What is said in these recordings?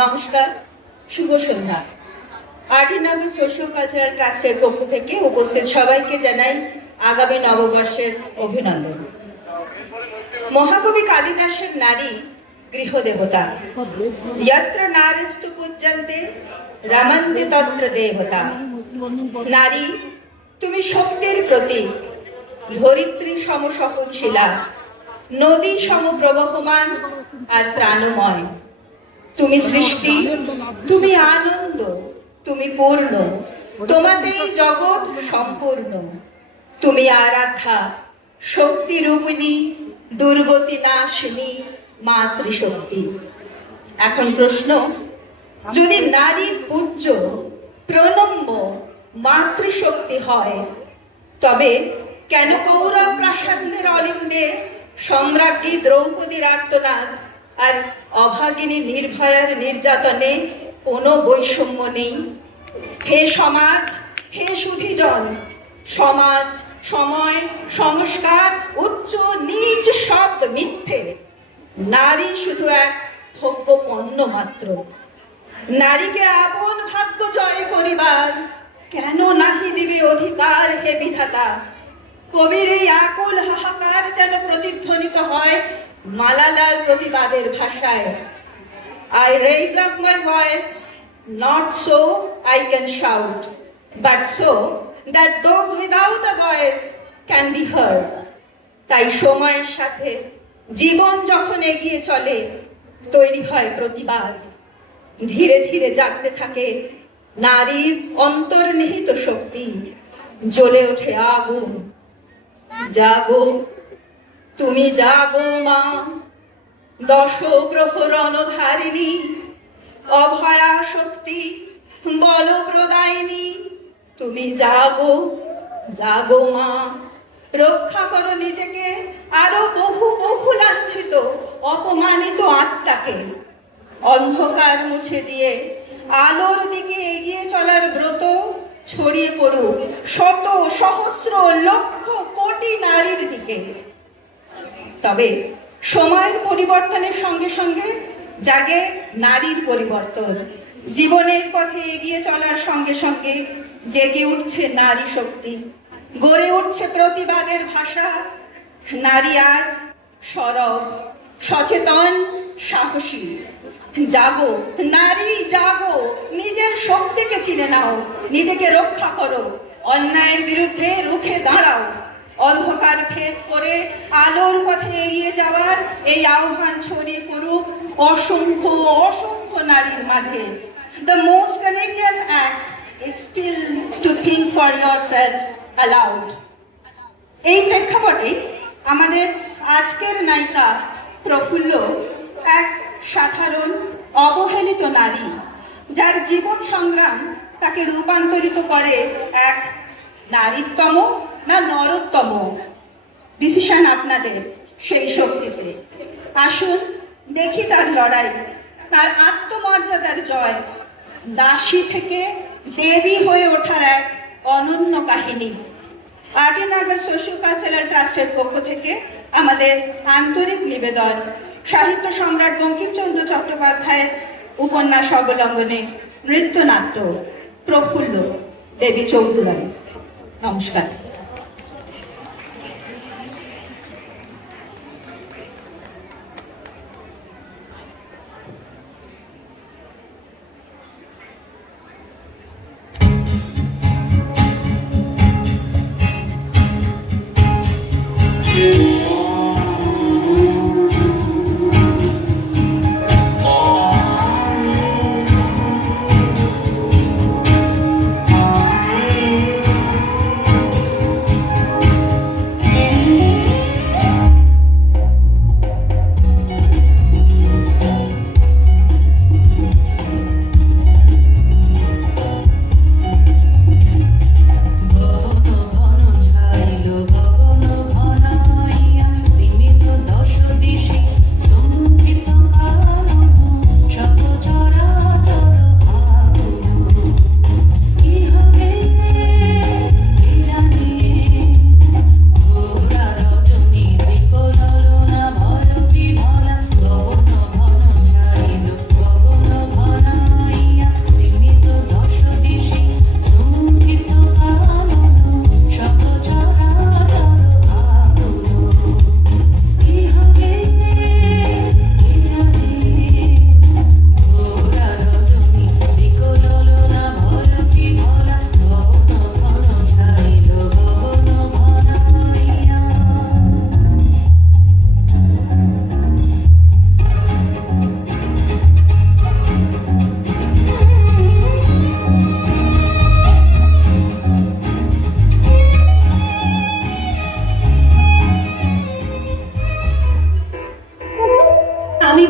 নমস্কার, শুভ সন্ধ্যা। আর্টিনাগর social cultural ট্রাস্টের পক্ষ থেকে উপস্থিত সবাইকে জানাই আগামী নববর্ষের অভিনন্দন। মহাকবি কালিদাসের নারী গৃহদেবতা। যত্র নারীস্তু পূজ্যন্তে রমন্তে তত্র দেবতা। নারী, তুমি শক্তির প্রতীক, ধরিত্রী সম সহনশীলা, নদী সম প্রবহমান আর প্রাণময়। তুমি সৃষ্টি, তুমি আনন্দ, তুমি পূর্ণ, তোমাতেই জগৎ সম্পূর্ণ। তুমি আরাধ্যা, শক্তি রূপিণী, দুর্গতি নাশিনী, মাতৃশক্তি। এখন প্রশ্ন, যদি নারী পূজ্য, প্রণম্য, মাতৃশক্তি হয়, তবে কেন কৌরব প্রাসাদের অলিন্দে সম্রাজ্ঞী দ্রৌপদীর আর্তনাদ আর অভাগিনী নির্ভয়ার নির্যাতনে কোনো বৈষম্য নেই? হে সমাজ, হে সুধীজন, সমাজ, সময়, সংস্কার, উচ্চ নীচ সব মিথ্যে। নারী শুধু এক ভোগ্য পণ্য মাত্র। নারীকে আপন ভাগ্য জয় করিবার কেন নাহি দিবে অধিকার হে বিধাতা? কবির এই আকুল হাহাকার যেন প্রতিধ্বনিত হয় মালালার প্রতিবাদের ভাষায়। I raise up my voice, not so I can shout, but so that those without a voice can be heard. তাই সময়ের সাথে জীবন যখন এগিয়ে চলে, তৈরি হয় প্রতিবাদ। ধীরে ধীরে জাগতে থাকে নারীর অন্তর্নিহিত শক্তি, জ্বলে ওঠে আগুন। জাগো, তুমি জাগো মা, দশ প্রহর অনধারিণী, অভয়া শক্তি, বল প্রদায়িনী। তুমি জাগো, জাগো মা, রক্ষা করো নিজেকে, আরো বহু বহু লাঞ্ছিত অপমানিত আত্মাকে। অন্ধকার মুছে দিয়ে আলোর দিকে এগিয়ে চলার ব্রত ছড়িয়ে পড়ুক শত সহস্র লক্ষ কোটি নারীর দিকে। তবে সময়ের পরিবর্তনের সঙ্গে সঙ্গে জাগে নারীর পরিবর্তন। জীবনের পথে এগিয়ে চলার সঙ্গে সঙ্গে জেগে উঠছে নারী শক্তি, গড়ে উঠছে প্রতিবাদের ভাষা। নারী আজ সরব, সচেতন, সাহসী। জাগো নারী, জাগো, নিজের শক্তিকে চিনে নাও, নিজেকে রক্ষা করো, অন্যায়ের বিরুদ্ধে রুখে দাঁড়াও। অন্ধকার ভেদ করে আলোর পথে এগিয়ে যাওয়ার এই আহ্বান ছড়িয়ে পড়ুক অসংখ্য অসংখ্য নারীর মাঝে। The most courageous act is still to think for yourself aloud. এই প্রেক্ষাপটে আমাদের আজকের নায়িকা প্রফুল্ল এক সাধারণ অবহেলিত নারী, যার জীবন সংগ্রাম তাকে রূপান্তরিত করে এক নারীত্তম না নরোত্তম। ডিসিশন আপনাদের সেই শক্তিতে। আসুন দেখি তার লড়াই, তার আত্মমর্যাদার জয়, দাসী থেকে দেবী হয়ে ওঠার এক অনন্য কাহিনী। আর্টিনাগর সোশ্যাল কালচারাল ট্রাস্টের পক্ষ থেকে আমাদের আন্তরিক নিবেদন সাহিত্য সম্রাট বঙ্কিমচন্দ্র চট্টোপাধ্যায়ের উপন্যাস অবলম্বনে নৃত্যনাট্য প্রফুল্ল দেবী চৌধুরানী। নমস্কার।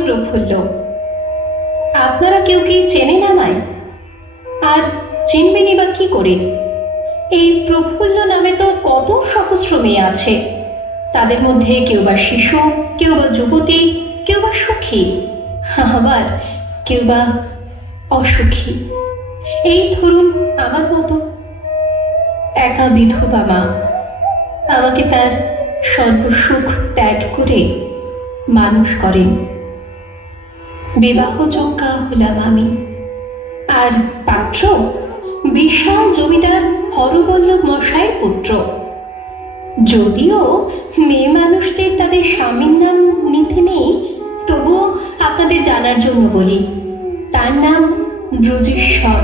প্রফুল্ল। আপনারা কেউ কি চেনেন আমায়? আর চিনবেনই বা কি করে? এই প্রফুল্ল নামে তো কত সহস্র মেয়ে আছে। তাদের মধ্যে কেউ বা শিশু, কেউ বা যুবতী, কেউ বা সুখী, আবার কেউ বা অসুখী। এই ধরুন আমার মতো একা বিধবা মা। আমাকে তার সর্বসুখ ত্যাগ করে মানুষ করেন। বিবাহযোগ্যা হলাম আমি। আর পাত্র বিশাল জমিদার হরবল্লভ মশাইয়ের পুত্র। যদিও মেয়ে মানুষদের তাদের স্বামীর নাম নিতে নেই, তবুও আপনাদের জানার জন্য বলি, তার নাম ব্রজেশ্বর।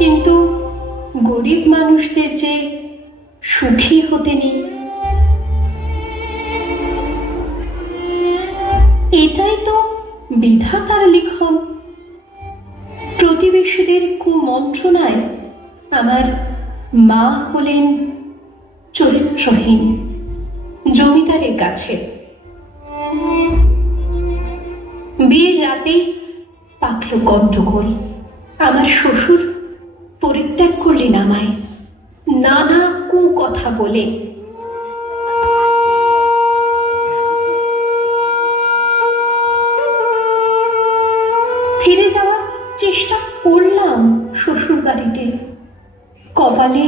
কিন্তু গরিব মানুষদের যে সুখী হতে নেই, এটাই তো বিধাতার লিখন। প্রতিবেশীদের কুমন্ত্রণায় আমার মা হলেন চরিত্রহীন জমিদারের কাছে। বিয়ের রাতেই পাকল গন্ডগোল। আমার শ্বশুর পরিত্যাগ করলেন আমায় নানা কুকথা বলে। ফিরে যাওয়ার চেষ্টা করলাম শ্বশুর বাড়িতে, কপালে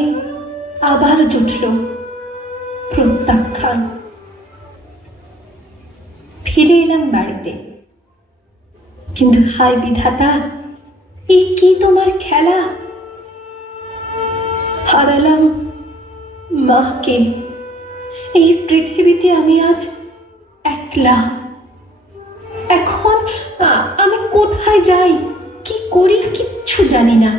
আবার জুটল প্রত্যাখ্যান। ফিরে এলাম বাড়িতে, কিন্তু হায় বিধাতা, এই কি তোমার খেলা! হারালাম মাকে। এই পৃথিবীতে আমি আজ একলা। এখন আমি কোথায় যাই, কি করি, কিচ্ছু জানি না।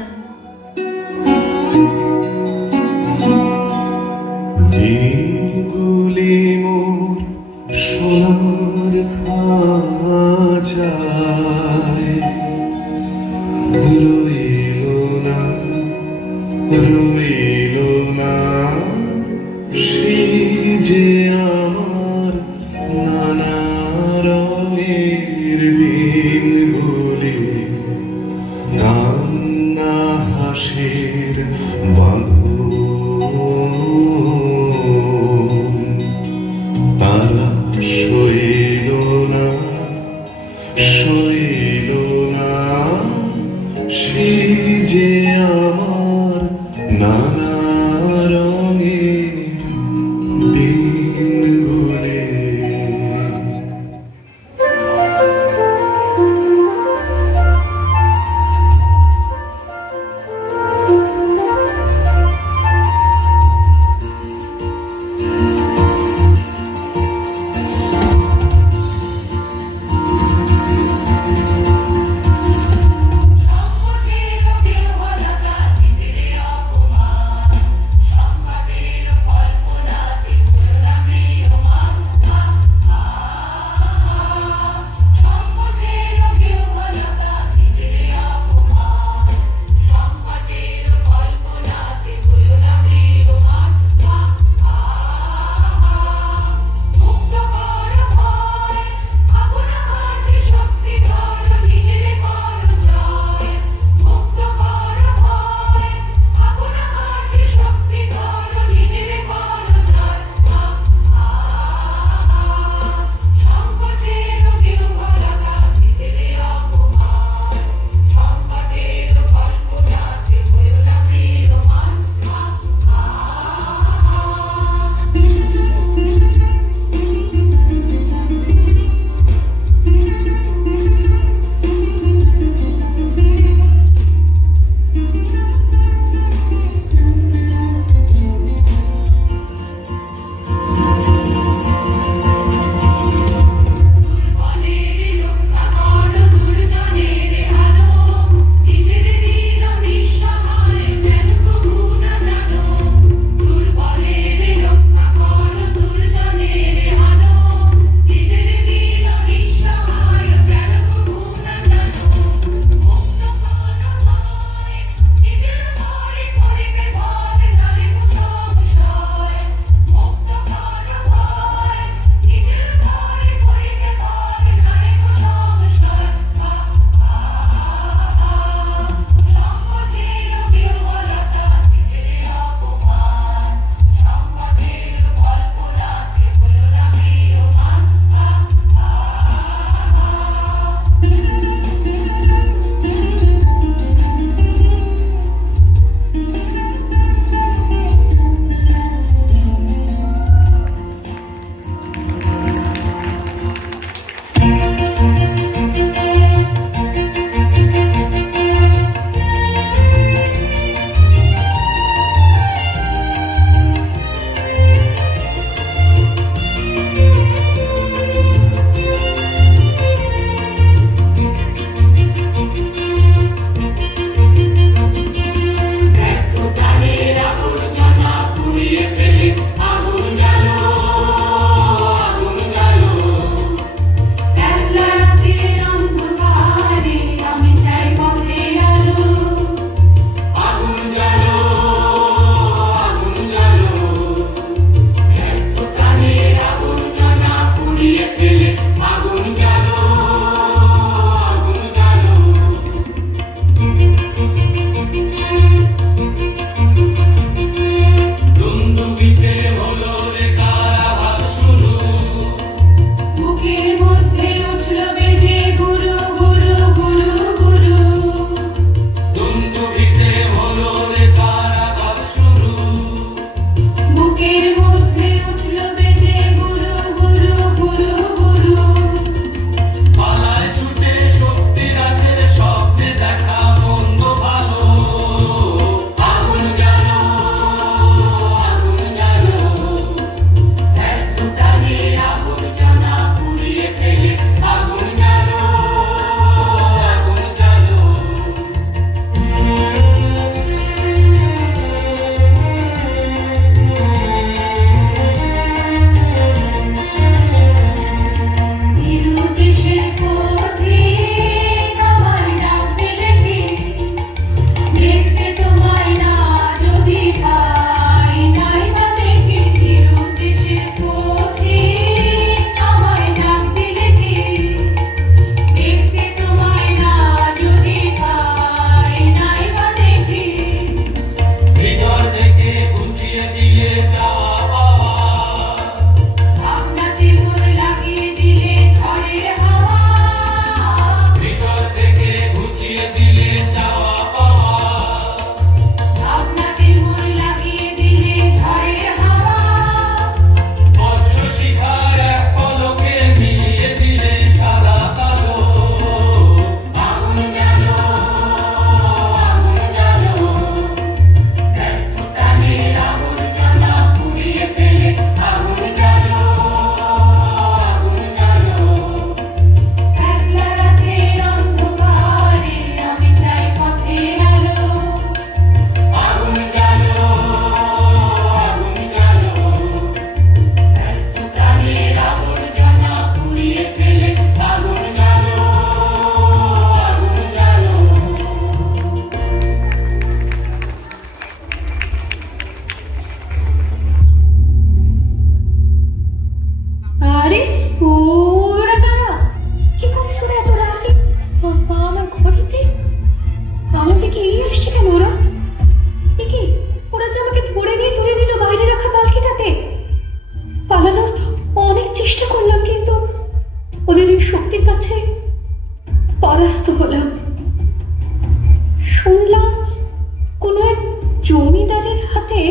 হাতে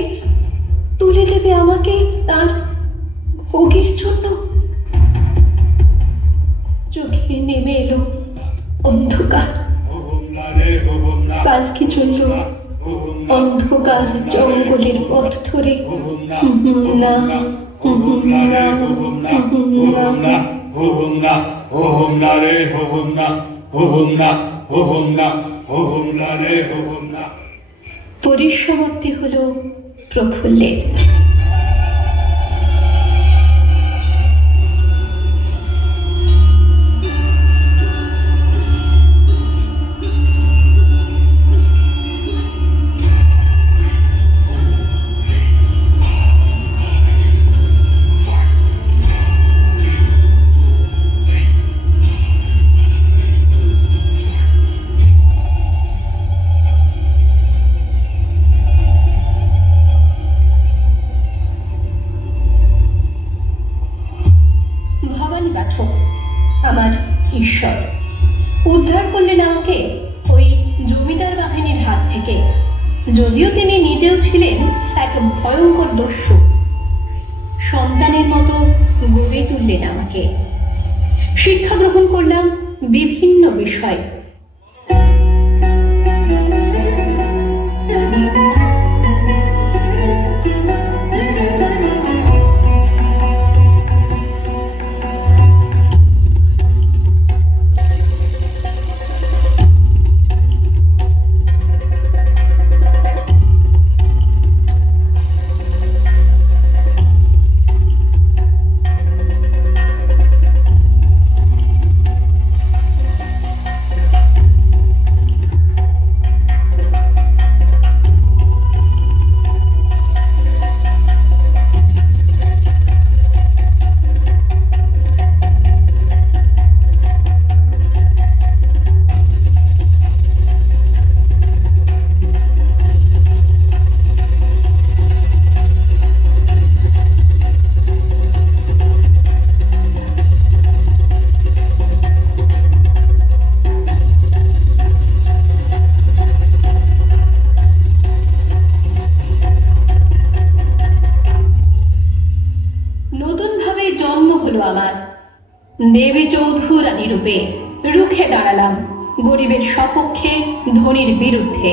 তুলে দেবে আমাকে তার ভোগের জন্য। চোখে নেমে এলো অন্ধকার, পালকি চলল অন্ধকার জঙ্গলের পথ ধরে। না পরিসমাপ্তি হলো প্রফুল্লের। ভবানী পাঠক আমার ঈশ্বর উদ্ধার করলেন আমাকে ওই জমিদার বাহিনীর হাত থেকে, যদিও তিনি নিজেও ছিলেন এক ভয়ঙ্কর দস্যু। সন্তানের মতো গড়ে তুললেন আমাকে। শিক্ষা গ্রহণ করলাম বিভিন্ন বিষয়। আমার দেবী চৌধুরানী রূপে রুখে দাঁড়ালাম গরিবের সপক্ষে, ধনীর বিরুদ্ধে।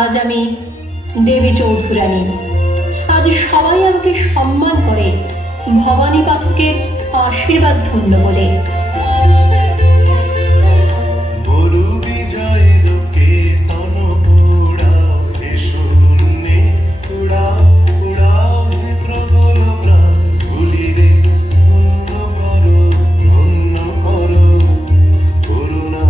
আজ আমি দেবী চৌধুরানী। আজ সবাই আমাকে সম্মান করে, ভবানী পাঠকের আশীর্বাদ ধন্য বলে। করুণা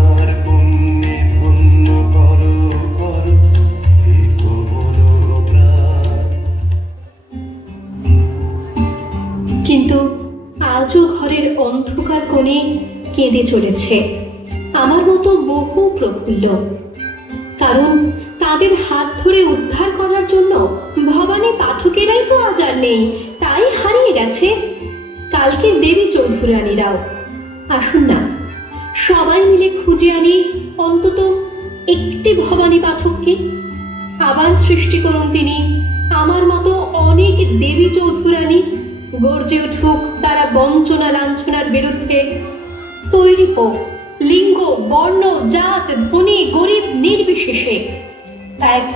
কেঁদে চলেছে আমার মতো বহু প্রফুল্ল। কারণ তাদের হাত ধরে উদ্ধার করার জন্য ভবানী পাঠকেরাই তো আজ আর নেই, তাই হারিয়ে গেছে কালকের দেবী চৌধুরানীরাও। আসুন না, সবাই মিলে খুঁজে আনি অন্তত একটি ভবানী পাঠককে। আবার সৃষ্টি করুন তিনি আমার মতো অনেক দেবী চৌধুরানী। গর্জে উঠুক তারা বঞ্চনা লাঞ্ছনার বিরুদ্ধে। তৈরি হোক লিঙ্গ, বর্ণ, জাত, ধনী গরিব নির্বিশেষে এক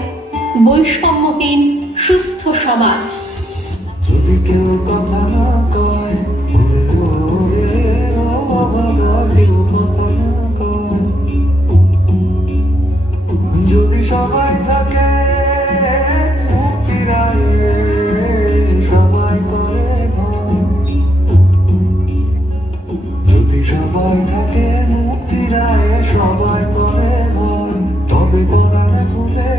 বৈষম্যহীন সুস্থ সমাজ। যদি কেউ কথা না কয়, ওরে ও বাবা, কেউ কথা না কয়। যদি সবাই থাকে মুক্তিরায়ে, সবাই করে ভয়। যদি সবাই থাকে মুক্তিরায়ে, সবাই করে ভয়। তবে পরাণে খুলে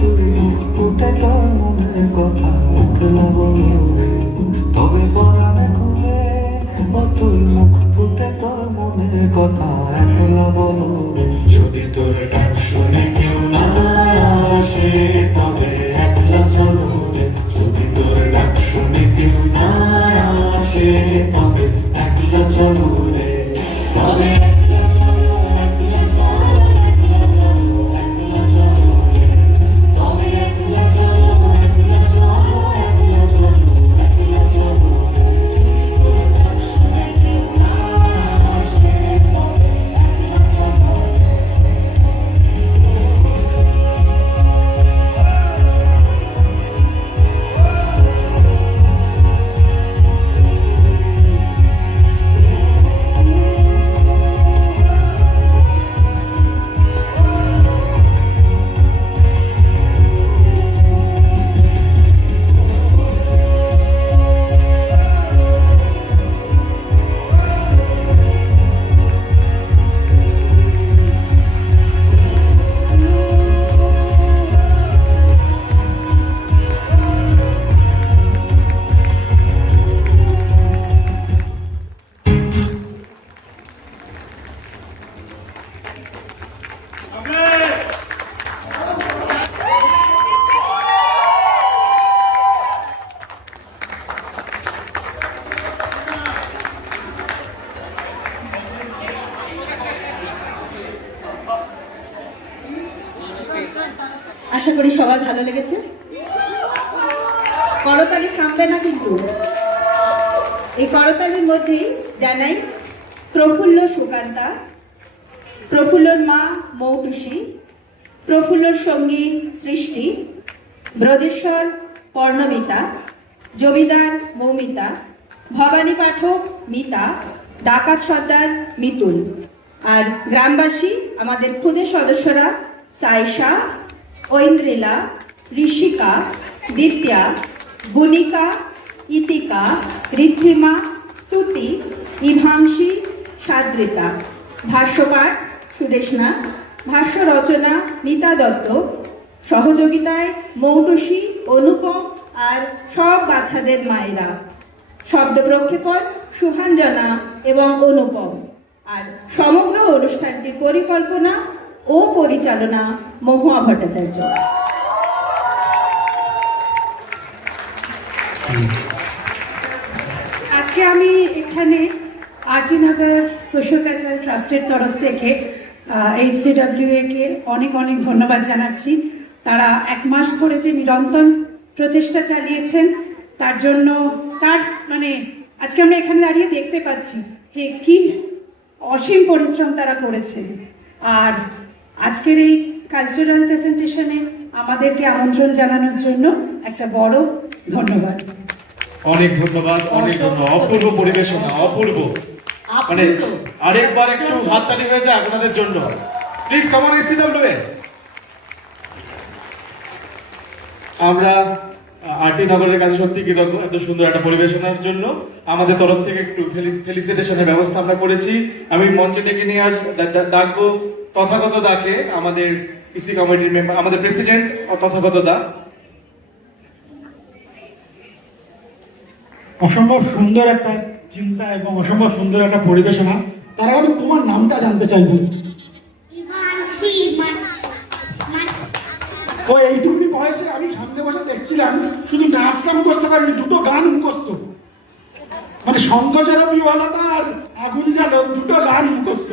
তুই মুখ ফুটে তোর মনের কথা একলা বলো রে। তবে পরাণে খুলে তুই মুখ ফুটে তোর মনের কথা একলা বলো রে। যদি তোর ডাক শুনে কেউ না আসে, তবে একলা চলো রে। যদি তোর ডাক শুনে কেউ না আসে, তবে একলা চলো রে। তবে আশা করি সবার ভালো লেগেছে। করতালি থামবে না কিন্তু। এই করতালির মধ্যেই জানাই প্রফুল্ল সুকান্তা, প্রফুল্লর মা মৌটুসী, প্রফুল্লর সঙ্গী সৃষ্টি, ব্রজেশ্বর পর্ণমিতা, জমিদার মৌমিতা, ভবানী পাঠক মিতা, ডাকাত সর্দার মিতুল, আর গ্রামবাসী আমাদের খুদে সদস্যরা সাইশা, ঐন্দ্রিলা, ঋষিকা, বিদ্যা, গুণিকা, ইতিকা, ঋদ্ধিমা, স্তুতি, ইভাংশী, সাদ্রিতা, ভাষ্যপাঠ সুদেশনা, ভাষ্য রচনা মিতা দত্ত, সহযোগিতায় মৌটুসী, অনুপম আর সব বাচ্চাদের মায়েরা, শব্দ প্রক্ষেপণ শুভাঞ্জনা এবং অনুপম, আর সমগ্র অনুষ্ঠানটির পরিকল্পনা ও পরিচালনা মহুয়া ভট্টাচার্য। আজকে আমি এখানে আরজি নগর সোশ্যাল কালচারাল ট্রাস্টের তরফ থেকে HCWA কে অনেক অনেক ধন্যবাদ জানাচ্ছি। তারা 1 মাস ধরে যে নিরন্তর প্রচেষ্টা চালিয়েছেন, তার জন্য আজকে আমরা এখানে দাঁড়িয়ে দেখতে পাচ্ছি যে কি অসীম পরিশ্রম তারা করেছেন। আর আজকের এই কালচারাল প্রেজেন্টেশনে আমাদেরকে আমন্ত্রণ জানানোর জন্য একটা বড় ধন্যবাদ। অনেক ধন্যবাদ, অনেক ধন্যবাদ। অপূর্ব পরিবেশনা, অপূর্ব। আরেকবার একটু হাততালি হয়ে যাক আপনাদের জন্য। Please come on HCWA। আমরা আরটি নগরের কাছে সত্যি কৃতজ্ঞ এত সুন্দর একটা পরিবেশনার জন্য। আমাদের তরফ থেকে একটু ফেলিসিটেশনের ব্যবস্থা আমরা করেছি। আমি মঞ্চে ডেকে নিয়ে ডাকবো তথাগত দাকে, আমাদের ইসি কমিটির মেম্বার, আমাদের প্রেসিডেন্ট তথাগত দা। অসম্ভব সুন্দর একটা চিন্তা এবং অসম্ভব সুন্দর একটা পরিবেশনা। তার আগে আমি তোমার নামটা জানতে চাইবো। ইমানসি ও এইটুকুনি বয়সে আমি সামনে বসে দেখছিলাম শুধু নাচটা মুখস্থ করেনি, দুটো গান মুখস্থ, মানে শঙ্খ চারবি আলাদা আর আগুন জ্বালো দুটো গান মুখস্থ।